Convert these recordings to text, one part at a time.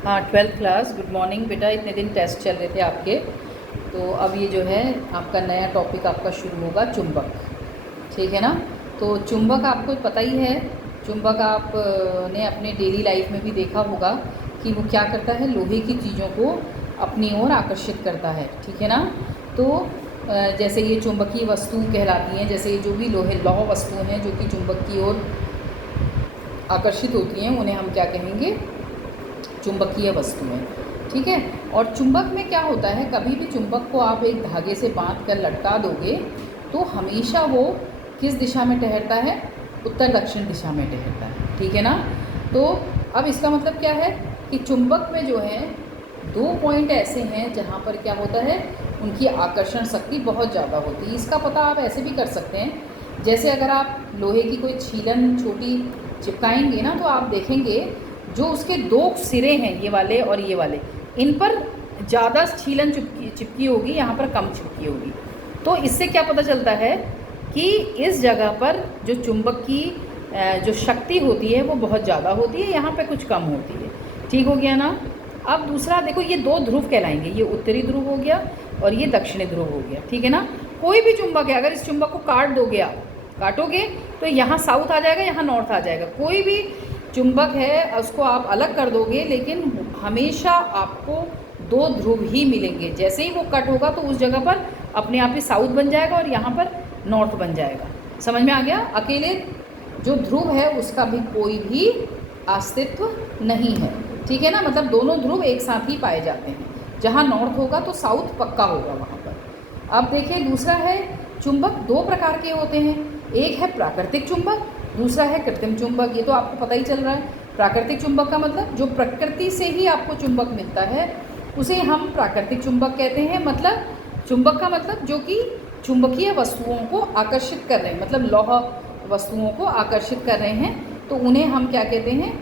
हाँ, 12th class. Good morning बेटा। इतने दिन टेस्ट चल रहे थे आपके, तो अब ये जो है आपका नया टॉपिक आपका शुरू होगा, चुंबक। ठीक है ना। तो चुंबक आपको पता ही है। चुंबक आप ने अपने डेली लाइफ में भी देखा होगा कि वो क्या करता है, लोहे की चीज़ों को अपनी ओर आकर्षित करता है। ठीक है ना। तो जैसे ये चुंबकीय वस्तु कहलाती हैं, जैसे जो भी लौह वस्तुएं हैं जो कि चुंबक की ओर आकर्षित होती हैं, उन्हें हम क्या कहेंगे, चुंबकीय वस्तुएं। ठीक है। और चुंबक में क्या होता है, कभी भी चुंबक को आप एक धागे से बांध कर लटका दोगे तो हमेशा वो किस दिशा में ठहरता है, उत्तर दक्षिण दिशा में ठहरता है। ठीक है ना। तो अब इसका मतलब क्या है कि चुंबक में जो है दो पॉइंट ऐसे हैं जहाँ पर क्या होता है, उनकी आकर्षण शक्ति बहुत ज़्यादा होती है। इसका पता आप ऐसे भी कर सकते हैं, जैसे अगर आप लोहे की कोई छीलन छोटी चिपकाएंगे ना, तो आप देखेंगे जो उसके दो सिरे हैं, ये वाले और ये वाले, इन पर ज़्यादा छीलन चिपकी होगी, यहाँ पर कम चिपकी होगी। तो इससे क्या पता चलता है कि इस जगह पर जो चुंबक की जो शक्ति होती है वो बहुत ज़्यादा होती है, यहाँ पे कुछ कम होती है। ठीक हो गया ना। अब दूसरा देखो, ये दो ध्रुव कहलाएंगे, ये उत्तरी ध्रुव हो गया और ये दक्षिणी ध्रुव हो गया। ठीक है ना। कोई भी चुंबक है, अगर इस चुंबक को काट दोगे, आप काटोगे तो यहाँ साउथ आ जाएगा, यहाँ नॉर्थ आ जाएगा। कोई भी चुंबक है उसको आप अलग कर दोगे, लेकिन हमेशा आपको दो ध्रुव ही मिलेंगे। जैसे ही वो कट होगा तो उस जगह पर अपने आप ही साउथ बन जाएगा और यहाँ पर नॉर्थ बन जाएगा। समझ में आ गया। अकेले जो ध्रुव है उसका भी कोई भी अस्तित्व नहीं है। ठीक है ना। मतलब दोनों ध्रुव एक साथ ही पाए जाते हैं, जहाँ नॉर्थ होगा तो साउथ पक्का होगा वहाँ पर। अब देखिए, दूसरा है, चुंबक दो प्रकार के होते हैं। एक है प्राकृतिक चुंबक, दूसरा है कृत्रिम चुंबक। ये तो आपको पता ही चल रहा है। प्राकृतिक चुंबक का मतलब जो प्रकृति से ही आपको चुंबक मिलता है उसे हम प्राकृतिक चुंबक कहते हैं। मतलब चुंबक का मतलब जो कि चुंबकीय वस्तुओं को आकर्षित कर रहे हैं, मतलब लौह वस्तुओं को आकर्षित कर रहे हैं, तो उन्हें हम क्या कहते हैं,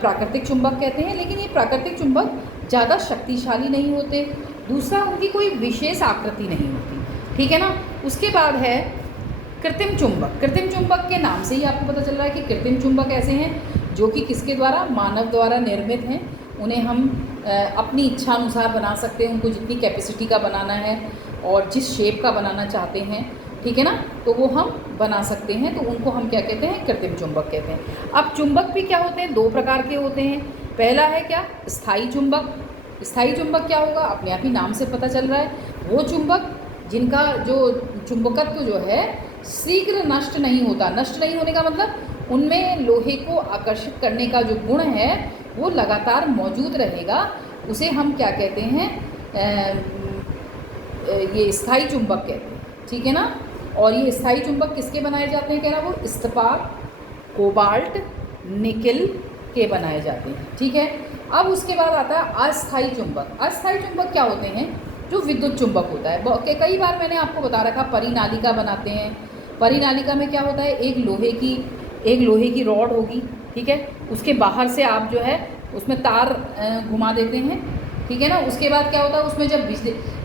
प्राकृतिक चुंबक कहते हैं। लेकिन ये प्राकृतिक चुंबक ज़्यादा शक्तिशाली नहीं होते। दूसरा, उनकी कोई विशेष आकृति नहीं होती। ठीक है ना। उसके बाद है कृत्रिम चुंबक। कृत्रिम चुंबक के नाम से ही आपको पता चल रहा है कि कृत्रिम चुंबक ऐसे हैं जो कि किसके द्वारा, मानव द्वारा निर्मित हैं। उन्हें हम अपनी इच्छा अनुसार बना सकते हैं, उनको जितनी कैपेसिटी का बनाना है और जिस शेप का बनाना चाहते हैं, ठीक है ना, तो वो हम बना सकते हैं। तो उनको हम क्या कहते हैं, कृत्रिम चुंबक कहते हैं। अब चुंबक भी क्या होते हैं, दो प्रकार के होते हैं। पहला है क्या, स्थायी चुंबक। स्थायी चुंबक क्या होगा, अपने आप ही नाम से पता चल रहा है, वो चुंबक जिनका जो चुंबकत्व जो है शीघ्र नष्ट नहीं होता। नष्ट नहीं होने का मतलब उनमें लोहे को आकर्षित करने का जो गुण है वो लगातार मौजूद रहेगा। उसे हम क्या कहते हैं, ये स्थायी चुंबक कहते हैं। ठीक है ना। और ये स्थायी चुंबक किसके बनाए जाते हैं, कह रहा वो इस्पात, कोबाल्ट, निकिल के बनाए जाते हैं। ठीक है। अब उसके बाद आता है अस्थायी चुंबक। अस्थायी चुंबक क्या होते हैं, जो विद्युत चुंबक होता है। कई बार मैंने आपको बता रखा, परिनालिका बनाते हैं। परिनालिका में क्या होता है, एक लोहे की रॉड होगी। ठीक है। उसके बाहर से आप जो है उसमें तार घुमा देते हैं। ठीक है ना। उसके बाद क्या होता है, उसमें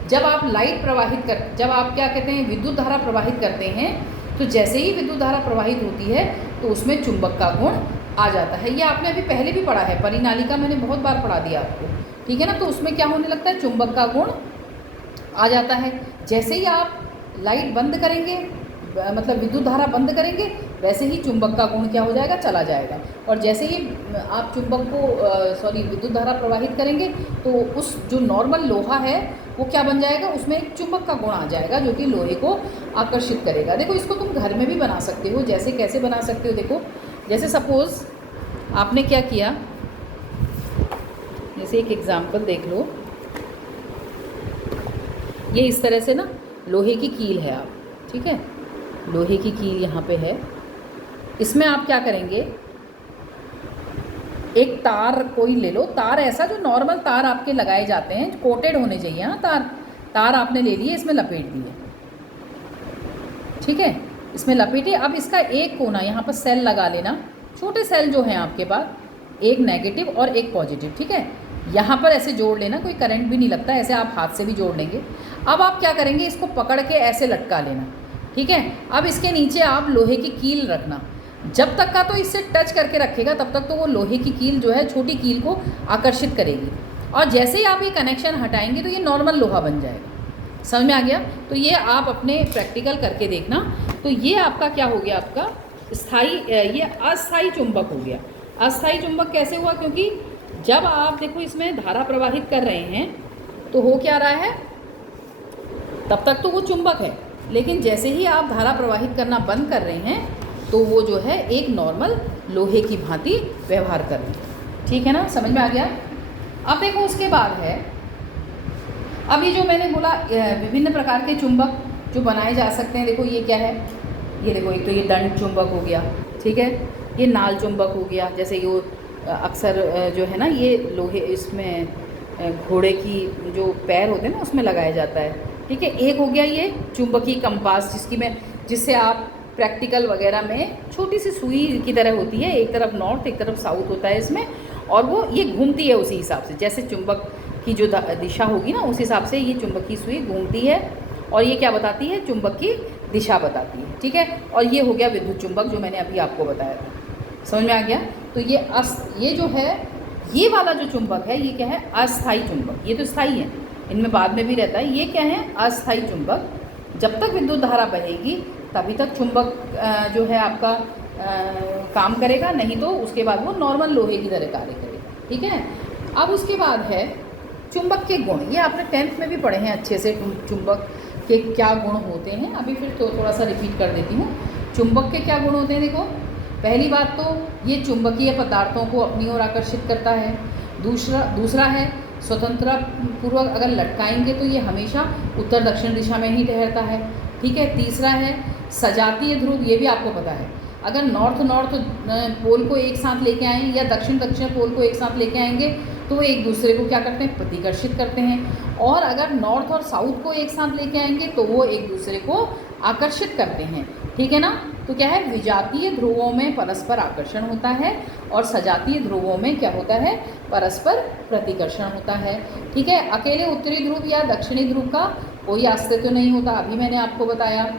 जब आप लाइट प्रवाहित कर, जब आप क्या कहते हैं, विद्युत धारा प्रवाहित करते हैं, तो जैसे ही विद्युत धारा प्रवाहित होती है तो उसमें चुंबक का गुण आ जाता है। ये आपने अभी पहले भी पढ़ा है, परिनालिका मैंने बहुत बार पढ़ा दिया आपको। ठीक है ना। तो उसमें क्या होने लगता है, चुंबक का गुण आ जाता है। जैसे ही आप लाइट बंद करेंगे, मतलब विद्युत धारा बंद करेंगे, वैसे ही चुंबक का गुण क्या हो जाएगा, चला जाएगा। और जैसे ही आप चुंबक को विद्युत धारा प्रवाहित करेंगे तो उस जो नॉर्मल लोहा है वो क्या बन जाएगा, उसमें एक चुंबक का गुण आ जाएगा जो कि लोहे को आकर्षित करेगा। देखो, इसको तुम घर में भी बना सकते हो। जैसे कैसे बना सकते हो, देखो, जैसे सपोज़ आपने क्या किया, जैसे एक एग्ज़ाम्पल देख लो। ये इस तरह से ना लोहे की कील है, आप, ठीक है, लोहे की कील यहाँ पे है। इसमें आप क्या करेंगे, एक तार कोई ले लो, तार ऐसा जो नॉर्मल तार आपके लगाए जाते हैं, कोटेड होने चाहिए। हाँ, तार आपने ले लिए, इसमें लपेट दिए। ठीक है। इसमें लपेटे। अब इसका एक कोना यहाँ पर सेल लगा लेना, छोटे सेल जो हैं आपके पास, एक नेगेटिव और एक पॉजिटिव। ठीक है। यहाँ पर ऐसे जोड़ लेना, कोई करंट भी नहीं लगता, ऐसे आप हाथ से भी जोड़ लेंगे। अब आप क्या करेंगे, इसको पकड़ के ऐसे लटका लेना। ठीक है। अब इसके नीचे आप लोहे की कील रखना। जब तक का तो इससे टच करके रखेगा तब तक तो वो लोहे की कील जो है छोटी कील को आकर्षित करेगी, और जैसे ही आप ये कनेक्शन हटाएंगे तो ये नॉर्मल लोहा बन जाएगा। समझ में आ गया? तो ये आप अपने प्रैक्टिकल करके देखना। तो ये आपका क्या हो गया, आपका स्थायी, ये अस्थायी चुंबक हो गया। अस्थायी चुंबक कैसे हुआ? क्योंकि जब आप देखो इसमें धारा प्रवाहित कर रहे हैं तो हो क्या रहा है, तब तक तो वो चुंबक है, लेकिन जैसे ही आप धारा प्रवाहित करना बंद कर रहे हैं तो वो जो है एक नॉर्मल लोहे की भांति व्यवहार कर रहे हैं। ठीक है ना, समझ में आ गया? अब देखो उसके बाद है, अब ये जो मैंने बोला विभिन्न प्रकार के चुंबक जो बनाए जा सकते हैं। देखो ये क्या है, ये देखो एक तो ये दंड चुंबक हो गया, ठीक है, ये नाल चुंबक हो गया, जैसे ये अक्सर जो है ना ये लोहे, इसमें घोड़े की जो पैर होते हैं ना उसमें लगाया जाता है। ठीक है, एक हो गया ये चुंबकीय कंपास, जिससे आप प्रैक्टिकल वगैरह में छोटी सी सुई की तरह होती है, एक तरफ नॉर्थ एक तरफ साउथ होता है इसमें, और वो ये घूमती है उसी हिसाब से, जैसे चुंबक की जो दिशा होगी ना उस हिसाब से ये चुंबकीय सुई घूमती है, और ये क्या बताती है, चुंबक की दिशा बताती है। ठीक है, और ये हो गया विद्युत चुंबक जो मैंने अभी आपको बताया था। समझ में आ गया? तो ये जो है, ये वाला जो चुंबक है ये क्या है, अस्थायी चुंबक। ये तो स्थायी है, इनमें बाद में भी रहता है। ये क्या है, अस्थायी चुंबक। जब तक विद्युत धारा बहेगी तभी तक चुंबक जो है आपका काम करेगा, नहीं तो उसके बाद वो नॉर्मल लोहे की तरह कार्य करेगा। ठीक है, अब उसके बाद है चुंबक के गुण। ये आपने 10th में भी पढ़े हैं अच्छे से, चुंबक के क्या गुण होते हैं। अभी फिर तो थोड़ा सा रिपीट कर देती हूँ। चुंबक के क्या गुण होते हैं? देखो, पहली बात तो ये चुंबकीय पदार्थों को अपनी ओर आकर्षित करता है। दूसरा है स्वतंत्रता पूर्वक अगर लटकाएंगे तो ये हमेशा उत्तर दक्षिण दिशा में ही ठहरता है। ठीक है, तीसरा है सजातीय ध्रुव। ये भी आपको पता है, अगर नॉर्थ पोल को एक साथ लेके आएँ या दक्षिण पोल को एक साथ लेके आएंगे तो वो एक दूसरे को क्या करते हैं, प्रतिकर्षित करते हैं, और अगर नॉर्थ और साउथ को एक साथ लेके आएंगे तो वो एक दूसरे को आकर्षित करते हैं। ठीक है ना, तो क्या है, विजातीय ध्रुवों में परस्पर आकर्षण होता है और सजातीय ध्रुवों में क्या होता है, परस्पर प्रतिकर्षण होता है। ठीक है, अकेले उत्तरी ध्रुव या दक्षिणी ध्रुव का कोई अस्तित्व नहीं होता, अभी मैंने आपको बताया।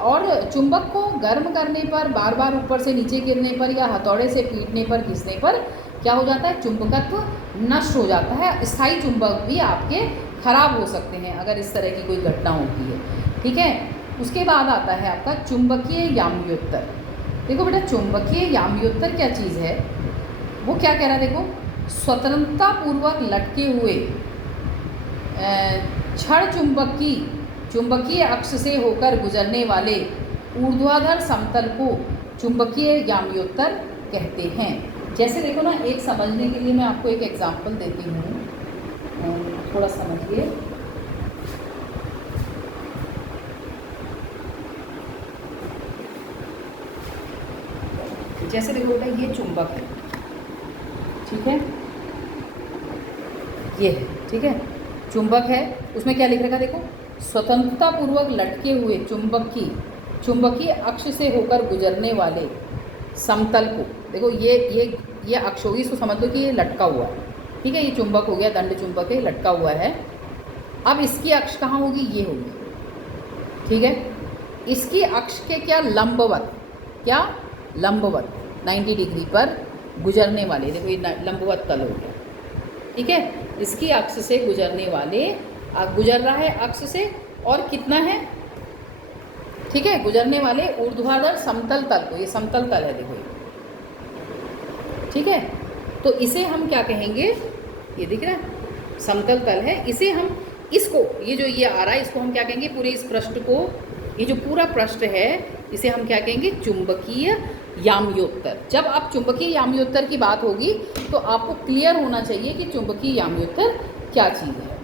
और चुंबक को गर्म करने पर, बार बार ऊपर से नीचे गिरने पर या हथौड़े से पीटने पर, घिसने पर क्या हो जाता है, चुंबकत्व नष्ट हो जाता है। स्थायी चुंबक भी आपके खराब हो सकते हैं अगर इस तरह की कोई घटना होती है। ठीक है, उसके बाद आता है आपका चुंबकीय याम्योत्तर। देखो बेटा, चुंबकीय याम्योत्तर क्या चीज़ है, वो क्या कह रहा है, देखो, स्वतंत्रता पूर्वक लटके हुए क्षण चुंबकीय अक्ष से होकर गुजरने वाले ऊर्ध्वाधर समतल को चुंबकीय याम्योत्तर कहते हैं। जैसे देखो ना, एक समझने के लिए मैं आपको एक एग्जांपल देती हूँ, थोड़ा समझिए। जैसे देखो बेटा, ये चुंबक है, ठीक है, ये है, ठीक है, चुंबक है, उसमें क्या लिख रखा, देखो, स्वतंत्रता पूर्वक लटके हुए चुंबकीय अक्ष से होकर गुजरने वाले समतल को, देखो ये अक्ष होगी, इसको समझ लो कि ये लटका हुआ है। ठीक है, ये चुंबक हो गया, दंड चुंबक है, लटका हुआ है। अब इसकी अक्ष कहाँ होगी, ये होगी। ठीक है, इसकी अक्ष के क्या लंबवत 90 डिग्री पर गुजरने वाले, देखो ये लंबवत तल हो गया। ठीक है, इसकी अक्ष से गुजरने वाले, गुजर रहा है अक्ष से, और कितना है, ठीक है, गुजरने वाले ऊर्ध्वाधर समतल तल को, ये समतल तल है, देखो ये। ठीक है, तो इसे हम क्या कहेंगे, ये दिख रहा है समतल तल है, इसे हम, इसको, ये जो ये आ रहा है, इसको हम क्या कहेंगे, पूरे इस पृष्ठ को, ये जो पूरा पृष्ठ है, इसे हम क्या कहेंगे, चुंबकीय याम्योत्तर। जब आप चुंबकीय याम्योत्तर की बात होगी तो आपको क्लियर होना चाहिए कि चुंबकीय याम्योत्तर क्या चीज़ है।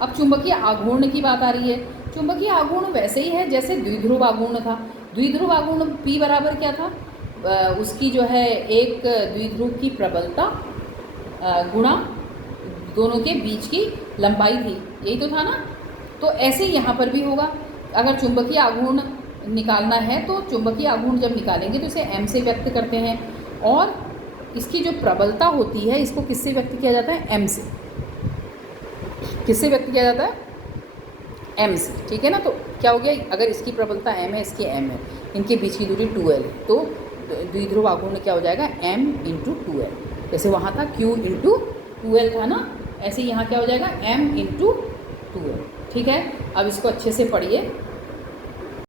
अब चुंबकीय आघूर्ण की बात आ रही है। चुंबकीय आघूर्ण वैसे ही है जैसे द्विध्रुव आघूर्ण था। द्विध्रुव आघूर्ण P बराबर क्या था, उसकी जो है एक द्विध्रुव की प्रबलता गुणा दोनों के बीच की लंबाई थी, यही तो था ना। तो ऐसे यहाँ पर भी होगा, अगर चुंबकीय आघूर्ण निकालना है तो चुंबकीय आघूर्ण जब निकालेंगे तो इसे m से व्यक्त करते हैं, और इसकी जो प्रबलता होती है इसको किससे व्यक्त किया जाता है, m से। किससे व्यक्त किया जाता है, m से। ठीक है ना, तो क्या हो गया, अगर इसकी प्रबलता m है, इसकी m है, इनके बीच की दूरी 2l है, तो द्विध्रुव आघूर्ण क्या हो जाएगा, m इंटू 2l। जैसे वहाँ था q इंटू 2l था ना, ऐसे यहाँ क्या हो जाएगा m इंटू 2l। ठीक है, अब इसको अच्छे से पढ़िए।